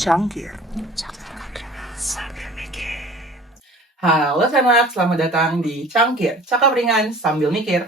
Cangkir. Halo selamat datang di Cangkir, cakap ringan sambil mikir.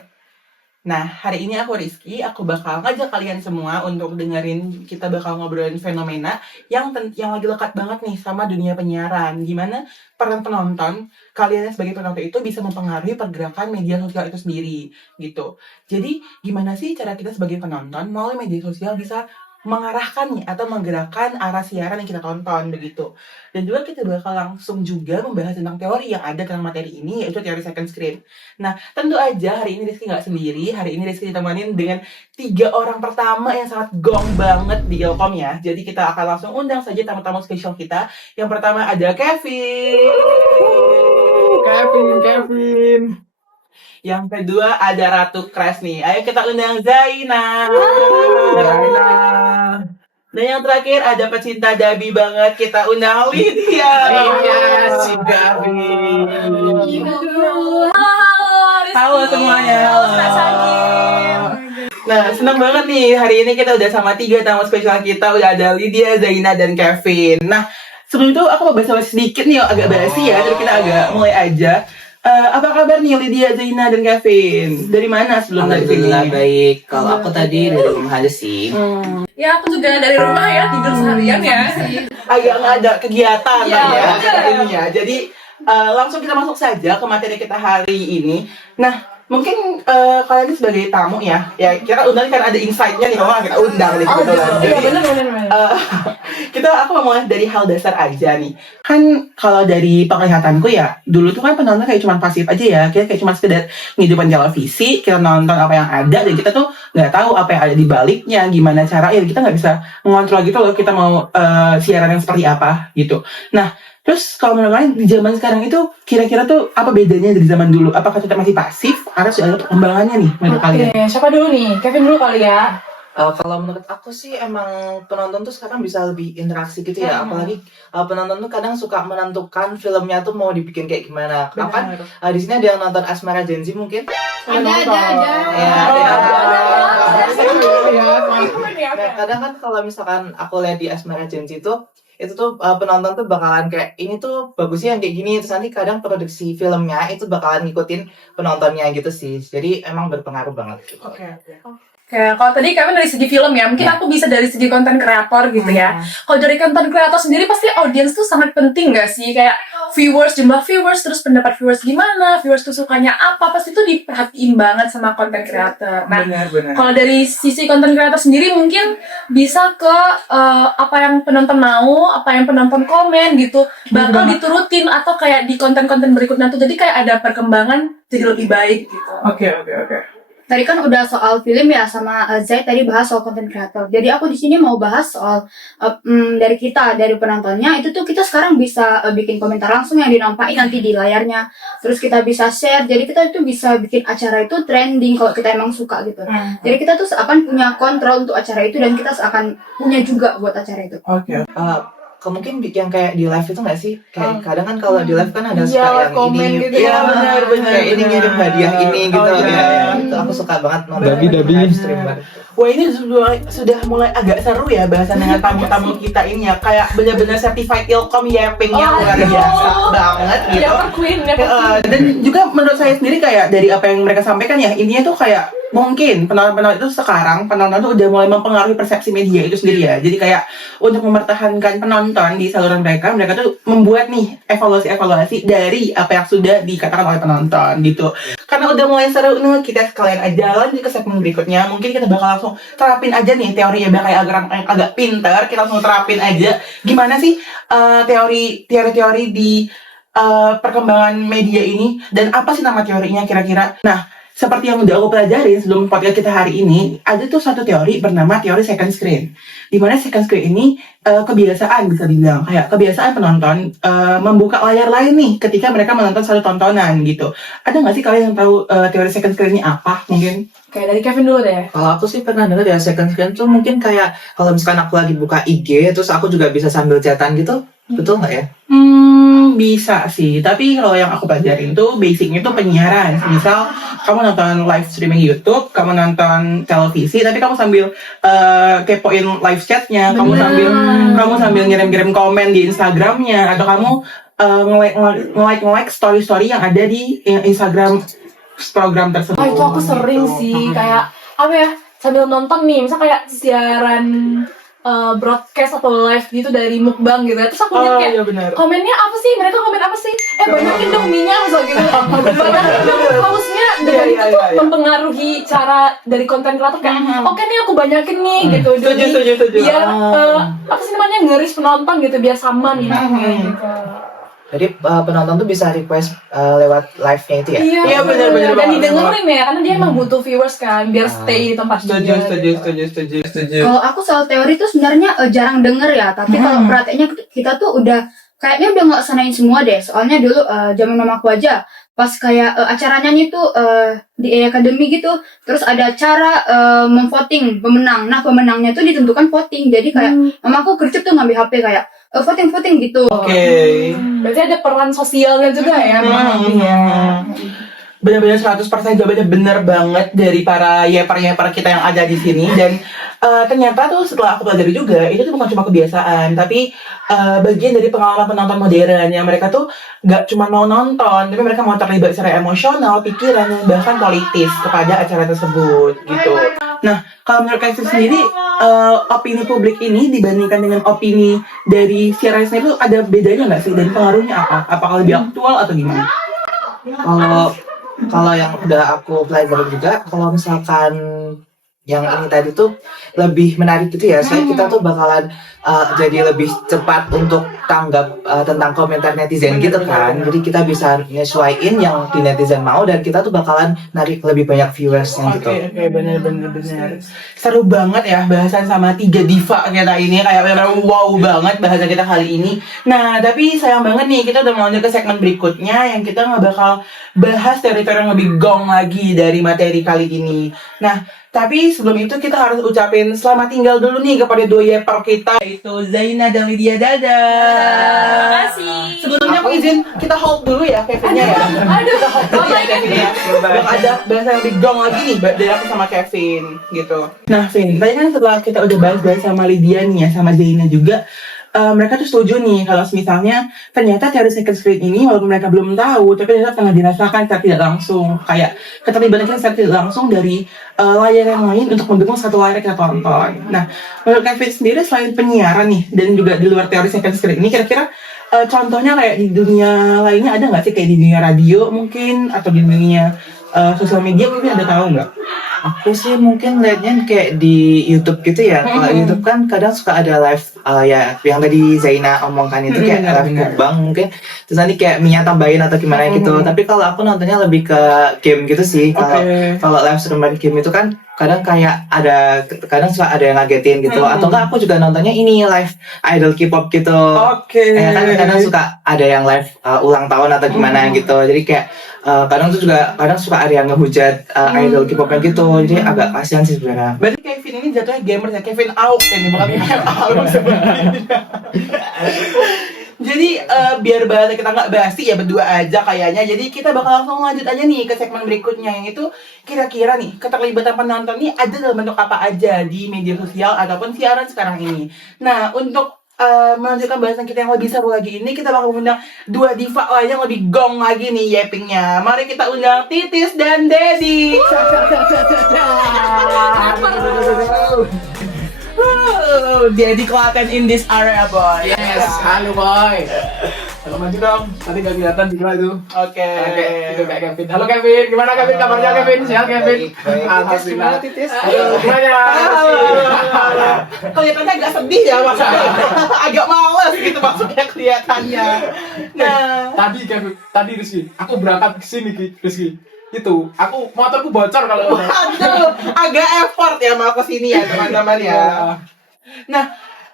Nah, hari ini aku Rizky, aku bakal ngajak kalian semua untuk dengerin, kita bakal ngobrolin fenomena yang lagi lekat banget nih sama dunia penyiaran. Gimana peran penonton, kalian sebagai penonton itu bisa mempengaruhi pergerakan media sosial itu sendiri, gitu. Jadi, gimana sih cara kita sebagai penonton melalui media sosial bisa mengarahkannya atau menggerakkan arah siaran yang kita tonton, begitu. Dan juga kita bakal langsung juga membahas tentang teori yang ada dalam materi ini, yaitu teori second screen. Nah, tentu aja hari ini Rizky nggak sendiri. Hari ini Rizky ditemenin dengan 3 orang pertama yang sangat gong banget di Ilkom ya. Jadi kita akan langsung undang saja tamu-tamu spesial kita. Yang pertama ada Kevin. Kevin. Yang kedua ada Ratu Crash nih. Ayo kita undang Zaina. Dan yang terakhir ada pecinta Dabi banget, kita undang Lydia. Si Dabi. Halo semuanya. Nah, senang banget nih hari ini kita udah sama 3 tamu spesial kita. Udah ada Lydia, Zaina, dan Kevin. Nah, sebelum itu aku mau bahas sedikit nih, agak basi ya. Jadi kita agak mulai aja. Apa kabar nih Lydia, Zaina, dan Kevin? Dari mana sebelum dari sini? Alhamdulillah baik. Kalau aku tadi dari rumah aja sih. Ya aku juga dari rumah ya, tidur seharian ya. Agak nggak ada kegiatan Iya, ini ya. Jadi langsung kita masuk saja ke materi kita hari ini. Nah, mungkin kalian ini sebagai tamu ya kita undang kan ada insight-nya nih, kita undang nih kebetulan. Iya benar. Aku mau mulai dari hal dasar aja nih. Kan kalau dari penglihatanku ya, dulu tuh kan penonton kayak cuma pasif aja ya. Kita kayak cuma sekedar ngidupin televisi, kita nonton apa yang ada, dan kita tuh nggak tahu apa yang ada di baliknya, gimana caranya. Kita nggak bisa mengontrol gitu loh, kita mau siaran yang seperti apa gitu. Nah, terus kalau menurut kalian di zaman sekarang itu kira-kira tuh apa bedanya dari zaman dulu? Apakah kita masih pasif atau sudah ada perkembangannya nih menurut kalian? Oke, siapa dulu nih? Kevin dulu kali ya. Kalau menurut aku sih emang penonton tuh sekarang bisa lebih interaksi gitu ya. Apalagi penonton tuh kadang suka menentukan filmnya tuh mau dibikin kayak gimana. Kapan di sini ada yang nonton Asmara Genzi mungkin? Ada. Nah, kadang kan kalau misalkan aku lihat di Asmara Genzi itu tuh penonton tuh bakalan kayak ini tuh bagusnya yang kayak gini, terus nanti kadang produksi filmnya itu bakalan ngikutin penontonnya gitu sih. Jadi emang berpengaruh banget. Oke. Oke, kalau tadi Kevin dari segi film ya, mungkin aku bisa dari segi konten kreator gitu ya. Kalau dari konten kreator sendiri pasti audiens tuh sangat penting nggak sih? Kayak jumlah viewers, terus pendapat viewers gimana, viewers tuh sukanya apa, pasti tuh diperhatiin banget sama konten kreator. Nah, Benar. kalau dari sisi konten kreator sendiri mungkin bisa ke apa yang penonton mau, apa yang penonton komen gitu, bakal diturutin atau kayak di konten-konten berikutnya tuh jadi kayak ada perkembangan jadi lebih baik gitu. Oke. Tadi kan udah soal film ya, sama Zaid tadi bahas soal konten kreator. Jadi aku di sini mau bahas soal dari penontonnya itu tuh kita sekarang bisa bikin komentar langsung yang dinampakin nanti di layarnya. Terus kita bisa share. Jadi kita itu bisa bikin acara itu trending kalau kita emang suka gitu. Jadi kita tuh akan punya kontrol untuk acara itu dan kita akan punya juga buat acara itu. Oke. Mungkin yang kayak di live itu nggak sih? Kayak kadang kan kalau di live kan ada suka yang komen ini, gitu ya. Benar. kayak ini ngirim hadiah ini gitu. Oh, iya. Itu aku suka banget nonton Dabi. live stream banget. Wah, ini sudah mulai agak seru ya bahasan dengan tamu-tamu kita ini ya. Kayak benar-benar certified Ilkom Yaping-nya luar biasa banget gitu. Dan juga menurut saya sendiri kayak dari apa yang mereka sampaikan ya, intinya tuh kayak mungkin penonton itu sekarang tuh udah mulai mempengaruhi persepsi media itu sendiri ya. Jadi kayak untuk mempertahankan penonton di saluran mereka tuh membuat nih evaluasi dari apa yang sudah dikatakan oleh penonton gitu. Karena udah mulai seru nih, kita sekalian aja lanjut ke segmen berikutnya. Mungkin kita bakal langsung terapin aja nih teorinya kayak agak pintar. Kita langsung terapin aja gimana sih teori-teori di perkembangan media ini dan apa sih nama teorinya kira-kira. Nah, seperti yang udah aku pelajari sebelum podcast kita hari ini, ada tuh satu teori bernama teori second screen. Di mana second screen ini kebiasaan, bisa dibilang kayak kebiasaan penonton membuka layar lain nih ketika mereka menonton satu tontonan gitu. Ada nggak sih kalian yang tahu teori second screen ini apa mungkin? Oke, dari Kevin dulu deh. Kalau aku sih pernah dengar ya second screen tuh mungkin kayak kalau misalkan aku lagi buka IG terus aku juga bisa sambil chatan gitu, betul nggak ya? bisa sih, tapi kalau yang aku pelajarin tuh basicnya tuh penyiaran. Misal kamu nonton live streaming YouTube, kamu nonton televisi, tapi kamu sambil kepoin live chatnya, kamu sambil ngirim-ngirim komen di Instagramnya, atau kamu nge-like story-story yang ada di Instagram program tersebut. Oh, itu aku sering sih, kayak apa ya, sambil nonton nih, misal kayak siaran broadcast atau live gitu dari mukbang gitu, terus aku lihat kayak iya benar. komennya apa sih, mereka komen apa sih, banyakin dong minyak misal gitu, banyakin dong pausnya, dengan itu tuh mempengaruhi cara dari konten kreator kayak oke nih aku banyakin nih gitu, jadi Setuju. biar apa sih namanya, ngeris penonton gitu, biar sama nih gitu. Jadi penonton tuh bisa request lewat live-nya itu ya? Iya, benar. Dan banget. didengerin ya, karena dia emang butuh viewers kan, biar stay di tempat dia. Setuju. Kalau aku soal teori tuh sebenarnya jarang denger ya, tapi kalau perhatiannya kita tuh udah kayaknya udah nggak semua deh. Soalnya dulu zaman mama aku aja pas kayak acaranya nih tuh di akademi gitu, terus ada cara memvoting pemenang. Nah pemenangnya tuh ditentukan voting, jadi kayak mama aku gercep tuh ngambil HP kayak voting gitu. Oke. Berarti ada peran sosialnya juga ya, Benar-benar 100% jawabannya benar banget dari para yeper kita yang ada di sini. Dan ternyata tuh setelah aku pelajari juga, itu tuh bukan cuma kebiasaan, tapi bagian dari pengalaman penonton modern yang mereka tuh gak cuma mau nonton, tapi mereka mau terlibat secara emosional, pikiran, dan bahkan politis kepada acara tersebut gitu. Nah, kalau menurut kalian sendiri, opini publik ini dibandingkan dengan opini dari siaran sendiri tuh ada bedanya nggak sih? Dan pengaruhnya apa? Apakah lebih aktual atau gimana? Kalau yang udah aku pelajari juga, kalau misalkan yang ini tadi tuh lebih menarik gitu ya, soalnya kita tuh bakalan jadi lebih cepat untuk tanggap tentang komentar netizen gitu kan, jadi kita bisa nyesuaiin yang di netizen mau, dan kita tuh bakalan narik lebih banyak viewersnya gitu. Oke, benar. Seru banget ya bahasan sama 3 diva kita ini, kayak benar wow banget bahasan kita kali ini. Nah, tapi sayang banget nih, kita udah mau lanjut ke segmen berikutnya yang kita nggak bakal bahas teritori yang lebih gong lagi dari materi kali ini. Nah, tapi sebelum itu kita harus ucapin selamat tinggal dulu nih kepada dua yeper kita, itu Zaina dan Lydia. Dadah. Terima kasih. Sebelumnya aku izin kita hold dulu ya Kevinnya ya. Kita hold dulu ya Kevinnya. Bakal ada bahasa yang lebih gong lagi nih dari aku sama Kevin gitu. Nah Vin, tadi kan setelah kita udah bahas sama Lydia nih ya, sama Zaina juga, mereka tuh setuju nih kalau misalnya ternyata teori second screen ini walaupun mereka belum tahu, tapi ternyata tengah dirasakan secara tidak langsung, kayak keterlibatan secara tidak langsung dari layar yang lain untuk mendukung satu layar yang kita tonton. Nah, menurut Kevin sendiri selain penyiaran nih dan juga di luar teori second screen ini, kira-kira contohnya kayak di dunia lainnya ada nggak sih, kayak di dunia radio mungkin atau di dunia sosial media mungkin, ada tahu nggak? Aku sih mungkin liatnya kayak di YouTube gitu ya. Kalau YouTube kan kadang suka ada live ya yang tadi Zaina omongkan itu kayak live mukbang mungkin. Terus nanti kayak Mia tambahin atau gimana gitu. Tapi kalau aku nontonnya lebih ke game gitu sih. Kalau live stream game itu kan kadang kayak kadang suka ada yang ngagetin gitu. Atau enggak aku juga nontonnya ini live idol K-pop gitu. Kan kadang suka ada yang live ulang tahun atau gimana gitu. Jadi kayak kadang suka ada yang ngehujat idol K-popnya gitu. Jadi agak kasihan sih sebenarnya. Berarti Kevin ini jatuhnya gamer ya, Kevin Auk ini, bukan Kevin Auk sebenarnya. Jadi biar bahasa kita nggak basi ya berdua aja kayaknya. Jadi kita bakal langsung lanjut aja nih ke segmen berikutnya, yang itu kira-kira nih keterlibatan penonton nih ada dalam bentuk apa aja di media sosial ataupun siaran sekarang ini. Nah, untuk melanjutkan bahasan kita yang lebih seru lagi ini, kita bakal mengundang dua diva lain yang lebih gong lagi nih yappingnya. Mari kita undang Titis dan Dedi. Dedi Klaten in this area, boy. Yes, halo boy. Halo maju dong, tadi gak kelihatan di mana itu. Oke. Itu kayak Kevin. Halo Kevin, gimana Kevin kabarnya Kevin? Sehat Kevin? Alhamdulillah. Titis? Gimana? Kelihatannya agak sedih ya maksudnya. Agak males gitu maksudnya kelihatannya. Nah, Tadi Kevin, tadi Rizky, aku berangkat ke sini Rizky. Itu, aku motorku bocor kalau. waduh, agak effort ya mau kesini ya teman-teman ya. Nah,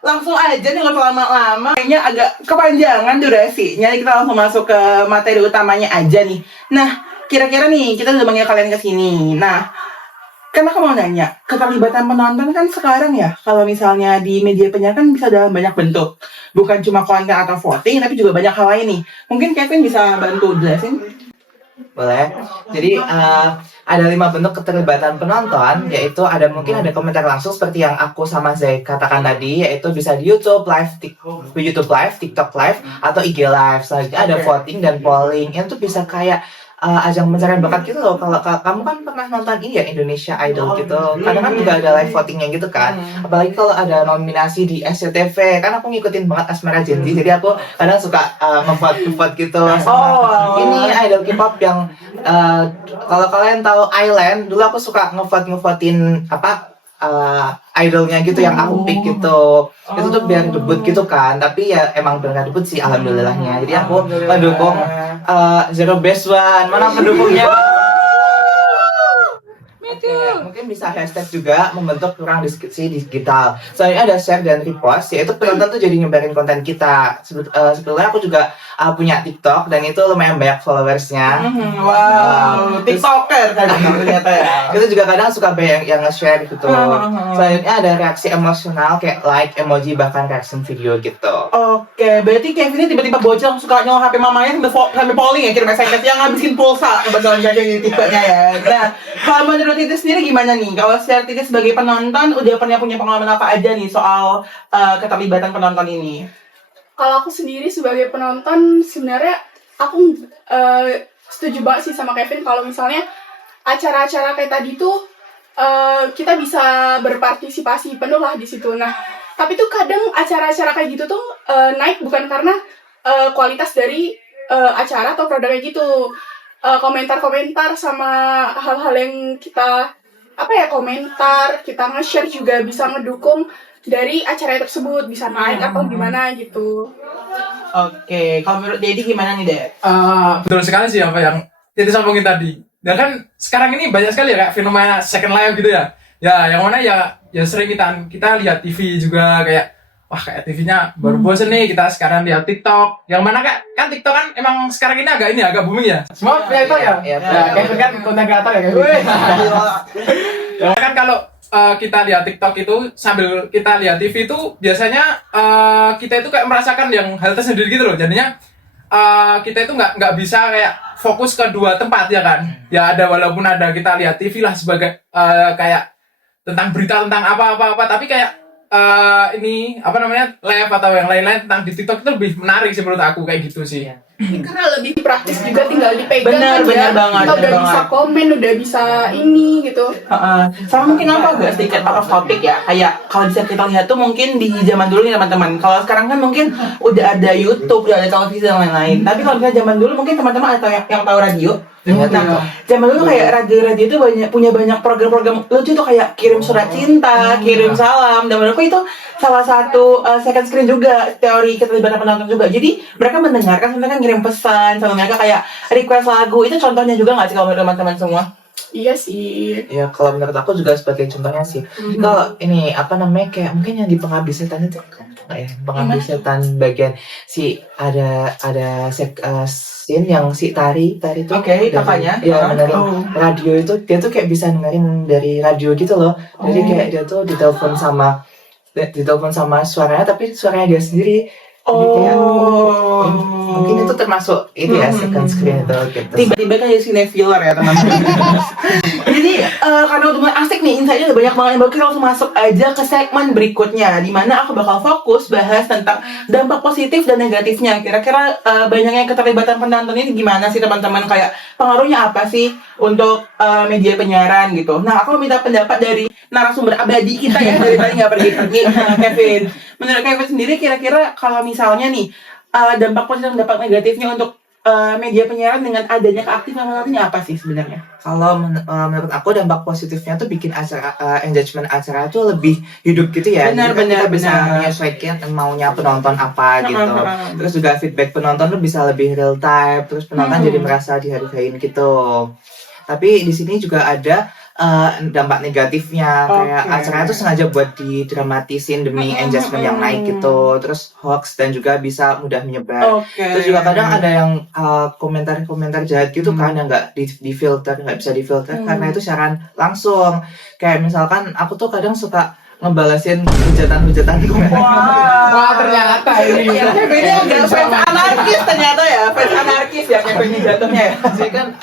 langsung aja nih nggak usah lama-lama. Kayaknya agak kepanjangan durasinya. Kita langsung masuk ke materi utamanya aja nih. Nah, kira-kira nih kita udah manggil kalian ke sini. Nah, Karena aku mau nanya, keterlibatan penonton kan sekarang ya, kalau misalnya di media penyiaran kan bisa dalam banyak bentuk. Bukan cuma konten atau voting, tapi juga banyak hal lain nih. Mungkin Kevin bisa bantu jelasin? Boleh. Jadi ada 5 bentuk keterlibatan penonton, yaitu mungkin ada komentar langsung seperti yang aku sama Zai katakan tadi, yaitu bisa di YouTube Live, TikTok Live, atau IG Live. Selanjutnya ada voting dan polling. Itu bisa kayak ajang pencarian bakat gitu loh. Kalau kamu kan pernah nonton ini ya, Indonesia Idol gitu. Kadang kan juga ada live votingnya gitu kan. Apalagi kalau ada nominasi di SCTV, kan aku ngikutin banget Asmara Genzi. Jadi aku kadang suka ngevote gitu. Ini idol K-pop yang kalau kalian tahu Island, dulu aku suka ngevotin idolnya gitu yang aku pick gitu. Itu tuh biar debut gitu kan. Tapi ya emang benar debut sih alhamdulillahnya. Jadi aku mendukung Zero Best One. Mana pendukungnya? Oke, mungkin bisa hashtag juga membentuk ruang diskusi digital. Soalnya ada share dan repost, yaitu penonton tuh jadi nyebarin konten kita. Sebetulnya aku juga punya TikTok dan itu lumayan banyak followersnya. Wow, TikToker kan ternyata ya. Itu juga kadang suka banyak yang nge-share gitu. Selanjutnya ada reaksi emosional kayak like, emoji, bahkan reaction video gitu. Oke, berarti Kevin ini tiba-tiba bocil suka nyolong HP mamanya sambil polling ya, kirim SMS yang ngabisin pulsa kebetulan kayak gitu tipenya ya. Nah, kalau menurut itu sendiri gimana nih? Kalau secara Titi sebagai penonton udah pernah punya pengalaman apa aja nih soal keterlibatan penonton ini? Kalau aku sendiri sebagai penonton, sebenarnya aku setuju banget sih sama Kevin kalau misalnya acara-acara kayak tadi tuh kita bisa berpartisipasi penuh lah di situ. Nah, tapi tuh kadang acara-acara kayak gitu tuh naik bukan karena kualitas dari acara atau produknya gitu. Komentar-komentar sama hal-hal yang kita komentar, kita nge-share juga bisa ngedukung dari acara tersebut, bisa naik atau gimana gitu. Oke, kalau menurut Dedi gimana nih, Ded? Betul sekali sih apa yang Titi ngomongin tadi. Dan kan sekarang ini banyak sekali ya kayak fenomena second life gitu ya. Ya, yang mana ya sering kita lihat TV juga kayak wah kayak TV-nya baru bosen nih, kita sekarang lihat TikTok. Yang mana kan TikTok kan emang sekarang ini agak booming ya. Semua punya TikTok ya? Ya, Kevin kan konten kreator ya Kevin. Ya kan kalau kita lihat TikTok itu sambil kita lihat TV itu biasanya kita itu kayak merasakan yang hal tersendiri gitu loh. Jadinya kita itu nggak bisa kayak fokus ke dua tempat ya kan. Ya ada walaupun ada kita lihat TV lah sebagai kayak tentang berita tentang apa-apa tapi kayak ini live atau yang lain-lain tentang di TikTok itu lebih menarik sih menurut aku kayak gitu sih. Karena lebih praktis juga, tinggal dipegang Benar banget. Kita udah bisa komen, udah bisa ini gitu. Sama mungkin apa agak sedikit out of topic ya. Kayak kalau bisa kita lihat tuh mungkin di zaman dulu nih teman-teman. Kalau sekarang kan mungkin udah ada YouTube, udah ada televisi dan lain-lain. Tapi kalau misalnya zaman dulu mungkin teman-teman ada yang tahu radio. Nah, zaman dulu kayak radio itu punya banyak program-program lucu tuh kayak kirim surat cinta, kirim salam. Dan menurutku itu salah satu second screen juga teori keterlibatan penonton juga. Jadi mereka mendengarkan sampai kan kirim pesan sama mereka kayak request lagu. Itu contohnya juga nggak sih kalau menurut teman-teman semua? Iya sih. Ya kalau menurut aku juga sebagai contohnya sih. Kalau ini kayak mungkin yang di Pengabdi Setan itu Pengabdi Setan bagian si ada scene yang si Tari itu. Oke, kakaknya. Ya dengerin radio itu dia tuh kayak bisa dengerin dari radio gitu loh. Jadi kayak dia tuh ditelepon sama suaranya tapi suaranya dia sendiri. Mungkin itu termasuk itu ya second screen itu gitu. Tiba-tiba kan jadi cinefiler ya teman-teman. Jadi karena udah mulai asik nih, insightnya udah banyak banget yang baru, kita langsung masuk aja ke segmen berikutnya, di mana aku bakal fokus bahas tentang dampak positif dan negatifnya. Kira-kira banyaknya keterlibatan penonton ini gimana sih teman-teman, kayak pengaruhnya apa sih untuk media penyiaran gitu. Nah, aku minta pendapat dari narasumber abadi kita ya, dari tadi nggak pergi-pergi, Kevin. Menurut Kevin sendiri kira-kira kalau misalnya nih dampak positif dan dampak negatifnya untuk media penyiaran dengan adanya keaktifan penontonnya apa sih sebenarnya? Kalau menurut aku dampak positifnya tuh bikin engagement acara tuh lebih hidup gitu ya. Benar. Kita bisa menyesuaikan maunya penonton apa gitu. Terus juga feedback penonton tuh bisa lebih real time. Terus penonton jadi merasa dihargain gitu. Tapi di sini juga ada dampak negatifnya, kayak Oke. acaranya tuh sengaja buat didramatisin demi engagement yang naik gitu, terus hoax dan juga bisa mudah menyebar. Oke. Terus juga kadang ada yang komentar-komentar jahat gitu kan yang nggak difilter, nggak bisa difilter karena itu siaran langsung. Kayak misalkan aku tuh kadang suka ngebalasin hujatan-hujatan di komentar. Wah, ternyata ini. Ya, Kevin ini agak fans anarkis ternyata ya, fans anarkis ya Kevin ini jatuhnya ya. Jadi kan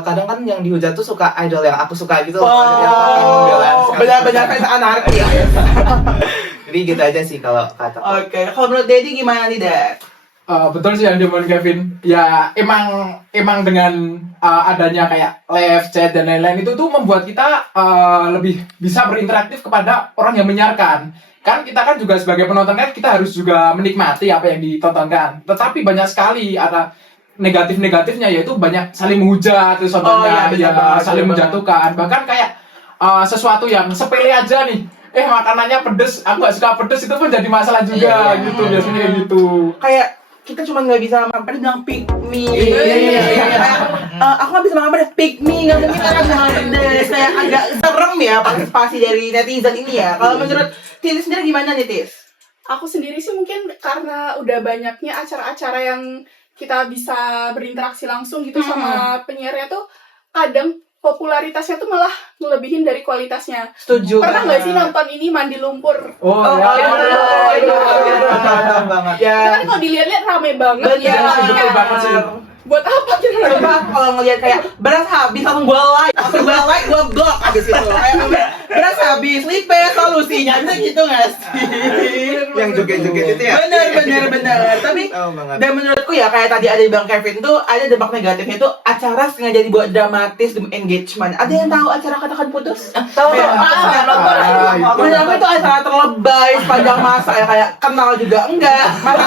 kadang kan yang dihujat tuh suka idol yang aku suka gitu loh. Oh, benar-benar fans anarkis. Jadi gitu aja sih kalau kata. Oke, kalau menurut Dedi gimana nih, Dad? Betul sih yang diomongin Kevin. Ya emang dengan adanya kayak live chat dan lain-lain itu tuh membuat kita lebih bisa berinteraktif kepada orang yang menyiarkan. Kan kita kan juga sebagai penonton kan kita harus juga menikmati apa yang ditontonkan. Tetapi banyak sekali ada negatif-negatifnya, yaitu banyak saling menghujat, terus contohnya benar banget, saling benar menjatuhkan. Bahkan kayak sesuatu yang sepele aja nih. Makanannya pedes, aku gak suka pedes, itu pun jadi masalah juga gitu biasanya kayak gitu. Kayak kita cuma nggak bisa makan pedas bilang pick me. Iya. Kayak, aku nggak bisa makan pedas, pick me. Nggak mungkin orang bisa makan pedas. Kayak agak serem ya partisipasi dari netizen ini ya. Kalau menurut Tis sendiri gimana nih, Tis? Aku sendiri sih mungkin karena udah banyaknya acara-acara yang kita bisa berinteraksi langsung gitu sama penyiarnya tuh, kadang popularitasnya tuh malah ngelebihin dari kualitasnya. Setuju. Pernah nggak sih nonton ini Mandi Lumpur? Banget. Ya. Itu kan kalau dilihat-lihat rame banget Bener, ya. betul banget sih. Buat apa kita Coba kalau ngeliat kayak beras habis langsung gue like gue blok abis itu kayak beras habis lipe solusinya itu gitu nggak sih? Yang joget-joget itu ya? Bener tapi Tahu banget. dan menurutku ya kayak tadi ada di Bang Kevin tuh ada dampak negatifnya tuh acara sengaja dibuat dramatis demi engagement. Ada yang tahu acara Katakan Putus? Tahu Kayak, menurutku itu acara terlebay sepanjang masa ya, kayak kenal juga enggak, masa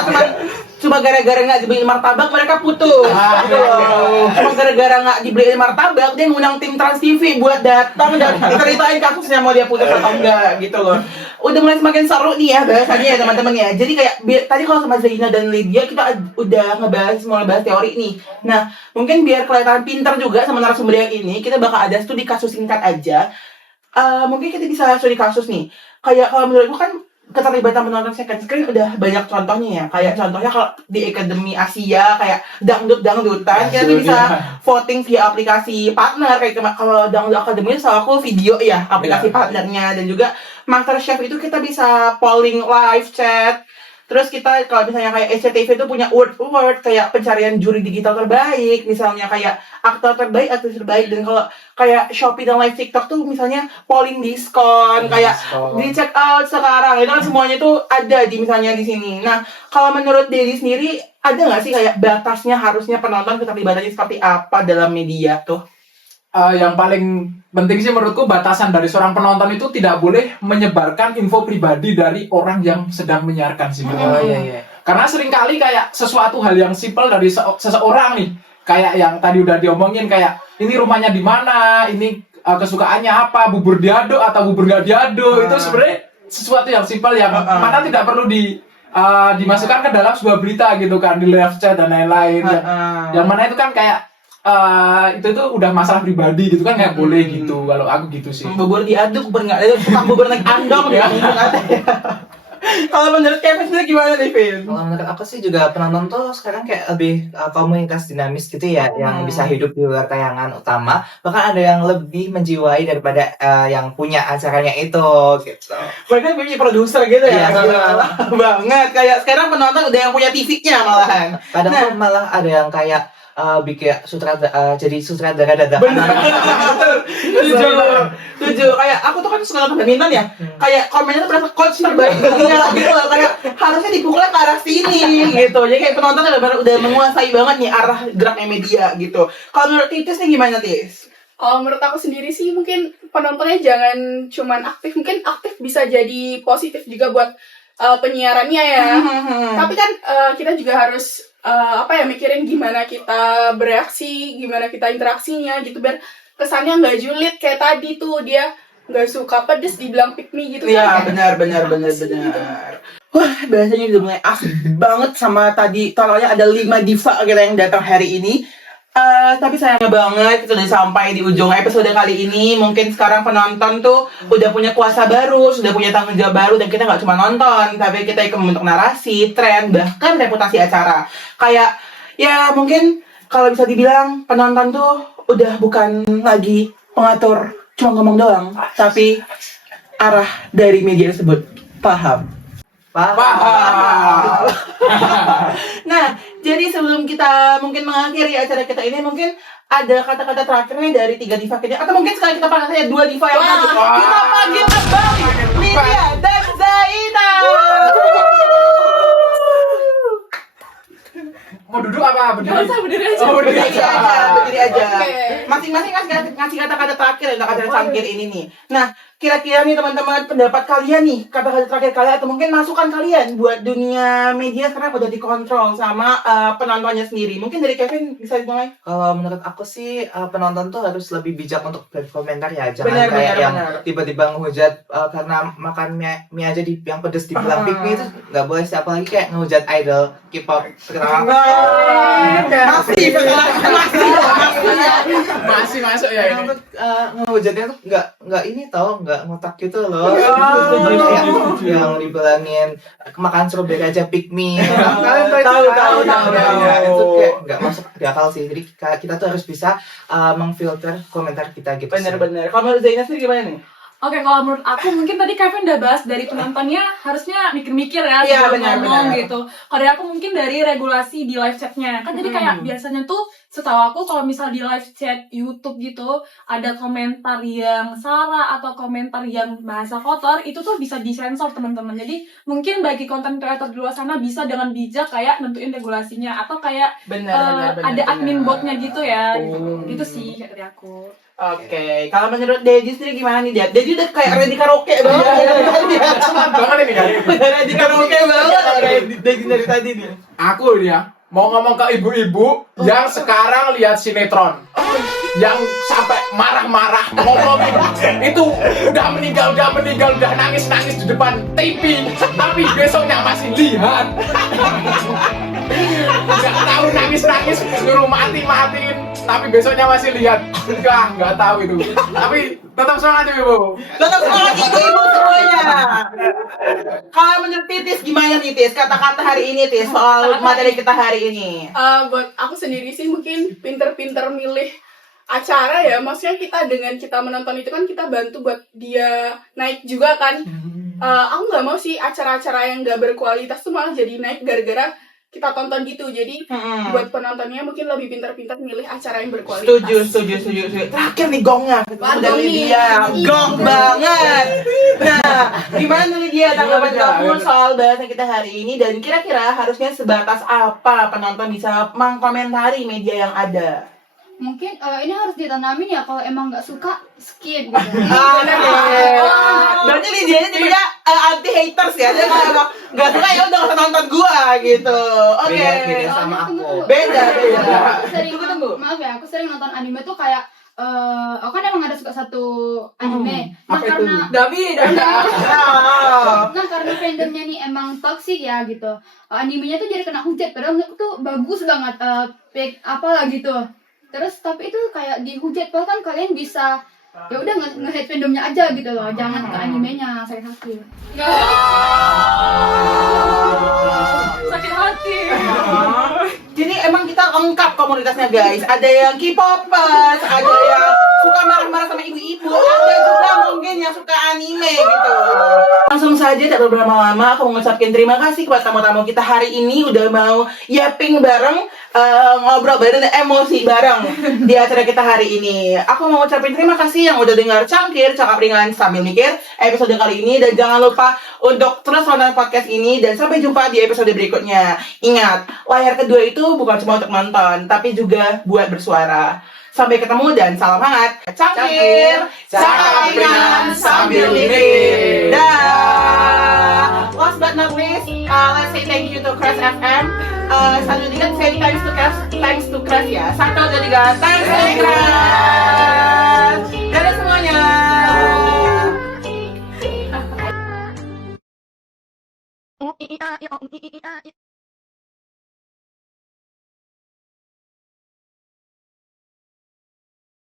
cuma gara-gara nggak dibeliin martabak mereka putus gitu loh. Cuma gara-gara nggak dibeliin martabak dia ngundang tim Trans TV buat datang dan ceritain kasusnya mau dia putus atau enggak gitu loh. Udah mulai semakin seru nih ya bahasanya ya teman-teman ya. Jadi kayak tadi kalau sama Zaina dan Lydia kita udah mulai bahas teori nih. Nah mungkin biar kelihatan pintar juga sama narasumber yang ini, kita bakal ada studi kasus singkat aja. Mungkin kita bisa studi kasus nih. Kayak kalau menurutku kan keterlibatan penonton second screen udah banyak contohnya ya. Kayak contohnya kalau di Akademi Asia kayak dangdutan kita tuh bisa voting via aplikasi partner. Kayak kalau Dangdut Academy sama aku video ya aplikasi partnernya, dan juga MasterChef itu kita bisa polling live chat. Terus kita kalau misalnya kayak SCTV itu punya award kayak pencarian juri digital terbaik, misalnya kayak aktor terbaik, aktris terbaik. Dan kalau kayak Shopee dan live TikTok tuh misalnya polling diskon, kayak di check out sekarang itu kan semuanya tuh ada di misalnya di sini. Nah kalau menurut Dedi sendiri ada nggak sih kayak batasnya harusnya penonton keterlibatannya seperti apa dalam media tuh? Yang paling penting sih menurutku batasan dari seorang penonton itu tidak boleh menyebarkan info pribadi dari orang yang sedang menyiarkan sih. Iya. Karena seringkali kayak sesuatu hal yang simpel dari seseorang nih, kayak yang tadi udah diomongin kayak ini rumahnya di mana, ini kesukaannya apa, bubur diado atau bubur nggak diado, itu sebenarnya sesuatu yang simpel yang mana tidak perlu dimasukkan ke dalam sebuah berita gitu kan, di live chat dan lain-lain. Yang mana itu kan kayak itu tuh udah masalah pribadi gitu kan, nggak boleh gitu. Kalau aku gitu sih. Bubur diaduk, bubur nggak ada, tukang bubur naik andong ya. Kalau menurut Kevin sendiri gimana nih, Vin? Kalau menurut aku sih juga penonton tuh sekarang kayak lebih komunitas dinamis gitu ya, yang bisa hidup di luar tayangan utama. Bahkan ada yang lebih menjiwai daripada yang punya acaranya itu gitu. Mereka punya produser gitu ya? Iya, Gila banget. Kayak sekarang penonton udah yang punya TV-nya malahan. Kadang tuh malah ada yang kayak bikin jadi sutradara dadakan. Setuju. Kayak aku tuh kan suka nonton badminton ya. Kayak komennya tuh berasa coach terbaik dunia gitu loh. Kayak harusnya dipukulnya ke arah sini gitu. Jadi kayak penonton udah menguasai banget nih arah geraknya media gitu. Kalau menurut Titis nih gimana, Tis? Kalau menurut aku sendiri sih mungkin penontonnya jangan cuman aktif, mungkin aktif bisa jadi positif juga buat penyiarannya ya. Tapi kan kita juga harus mikirin gimana kita bereaksi, gimana kita interaksinya gitu, biar kesannya nggak julid kayak tadi tuh dia nggak suka pedes dibilang pick me gitu. Iya, kan. benar. Wah, bahasanya udah mulai asik banget sama tadi. Totalnya ada 5 diva kita yang datang hari ini. Tapi sayangnya banget kita udah sampai di ujung episode kali ini. Mungkin sekarang penonton tuh udah punya kuasa baru, sudah punya tanggung jawab baru, dan kita nggak cuma nonton, tapi kita ikut membentuk narasi, tren, bahkan reputasi acara. Kayak ya mungkin kalau bisa dibilang penonton tuh udah bukan lagi pengatur cuma ngomong doang, tapi arah dari media tersebut. Paham? Paham. Nah, jadi sebelum kita mungkin mengakhiri acara kita ini, mungkin ada kata-kata terakhirnya dari 3 diva ini, atau mungkin sekali kita panggil saja 2 diva yang tadi. Kita panggil kembali Lydia dan Zaina. Mau duduk apa Gak berdiri? usah berdiri aja. Oh, berdiri Berdiri aja, berdiri aja. Oke. Masing-masing ngasih kata-kata terakhir untuk acara cangkir ini nih. Nah, kira-kira nih teman-teman, pendapat kalian nih, kata-kata terakhir kalian atau mungkin masukan kalian buat dunia media sekarang udah dikontrol sama penontonnya sendiri. Mungkin dari Kevin bisa dimulai. Kalau menurut aku sih penonton tuh harus lebih bijak untuk berkomentar ya, jangan Benar, kayak benar, yang benar. tiba-tiba ngehujat karena makan mie aja yang pedes dibilang pick me itu nggak boleh sih, apalagi kayak ngehujat idol K-pop terkenal. Masih Masih masuk ya Yang ini. tuh ngehujatnya tuh nggak ini tau, nggak ngotak gitu loh. Oh. Kayak yang dibilangin makan strawberry aja pick me. Kalian Tahu. Ya, itu kayak nggak masuk di akal sih. Jadi kita tuh harus bisa memfilter komentar kita gitu. sih. Bener-bener. Kalau menurut Zaina sendiri gimana nih? Oke, kalau menurut aku mungkin tadi Kevin udah bahas dari penontonnya harusnya mikir-mikir ya Iya, sebelum benar, ngomong benar. gitu. Kalau dari aku mungkin dari regulasi di live chatnya. Kan jadi kayak biasanya tuh setahu aku kalau misal di live chat YouTube gitu ada komentar yang salah atau komentar yang bahasa kotor, itu tuh bisa disensor teman-teman. Jadi mungkin bagi konten creator di luar sana bisa dengan bijak kayak nentuin regulasinya atau kayak Benar. ada admin botnya gitu ya. Oh. Gitu sih dari aku. Oke, kalau menurut Deji sendiri gimana nih, Dad? Deji udah kayak ready karaoke banget dari tadi. Banget ini kan. Udah ready karaoke banget Deji dari tadi nih. Aku ini ya mau ngomong ke ibu-ibu yang sekarang lihat sinetron, yang sampai marah-marah ngomongin itu udah meninggal, udah nangis di depan TV, tapi besoknya masih lihat. Nggak tahu nangis suruh matiin, tapi besoknya masih lihat. Nggak tahu itu. Tapi tetap semangat ibu. Tetap semangat ibu-ibu semuanya. Kalau menurut Titis gimana nih, Tis? Kata-kata hari ini, Tis, soal materi kita hari ini. Buat aku sendiri sih mungkin pinter-pinter milih acara ya. Maksudnya dengan kita menonton itu kan kita bantu buat dia naik juga kan. Aku nggak mau sih acara-acara yang nggak berkualitas tuh malah jadi naik gara-gara kita tonton gitu. Jadi buat penontonnya mungkin lebih pintar-pintar milih acara yang berkualitas. Setuju. Terakhir nih gongnya. Wah, Udah gong nih. Lydia. Gong banget. Nah, gimana Lydia tanggapan kamu soal bahasan kita hari ini, dan kira-kira harusnya sebatas apa penonton bisa mengkomentari media yang ada? Mungkin ini harus ditanamin ya, kalau emang nggak suka skip gitu. Berarti Lydia ini juga anti haters ya. Dia kalau emang nggak suka ya udah nggak usah nonton gua gitu. Oke. Beda sama aku. Beda. Aku sering Tunggu. maaf ya, aku sering nonton anime tuh kayak aku kan emang ada suka satu anime. Nah, Apa itu? karena nah karena fandomnya nih emang toxic ya gitu. Animenya tuh jadi kena hujat, padahal menurutku tuh bagus banget, pick apalah gitu. Terus tapi itu kayak dihujat, padahal kan kalian bisa ya udah nge-hate fandomnya aja gitu loh, jangan ke animenya, sakit. Sakit hati. Jadi emang kita lengkap komunitasnya guys. Ada yang K-popers, ada yang suka marah-marah sama ibu-ibu, ada juga mungkin yang suka anime gitu. Langsung saja tak berlama-lama aku mengucapkan terima kasih kepada tamu-tamu kita hari ini udah mau yapping bareng, ngobrol bareng dan emosi bareng di acara kita hari ini. Aku mau ngucapin terima kasih yang udah dengar Cangkir, Cakap Ringan Sambil Mikir episode kali ini, dan jangan lupa untuk terus nonton podcast ini dan sampai jumpa di episode berikutnya. Ingat, layar kedua itu bukan cuma untuk nonton, tapi juga buat bersuara. Sampai ketemu dan salam hangat. Cangkir, Cakap Ringan Sambil Mikir. Dah. Last but not least, let's say thank you to Crash FM. Selanjutnya say thanks to Crash ya. 1, 2, 3, thanks to Crash. Dadah semuanya.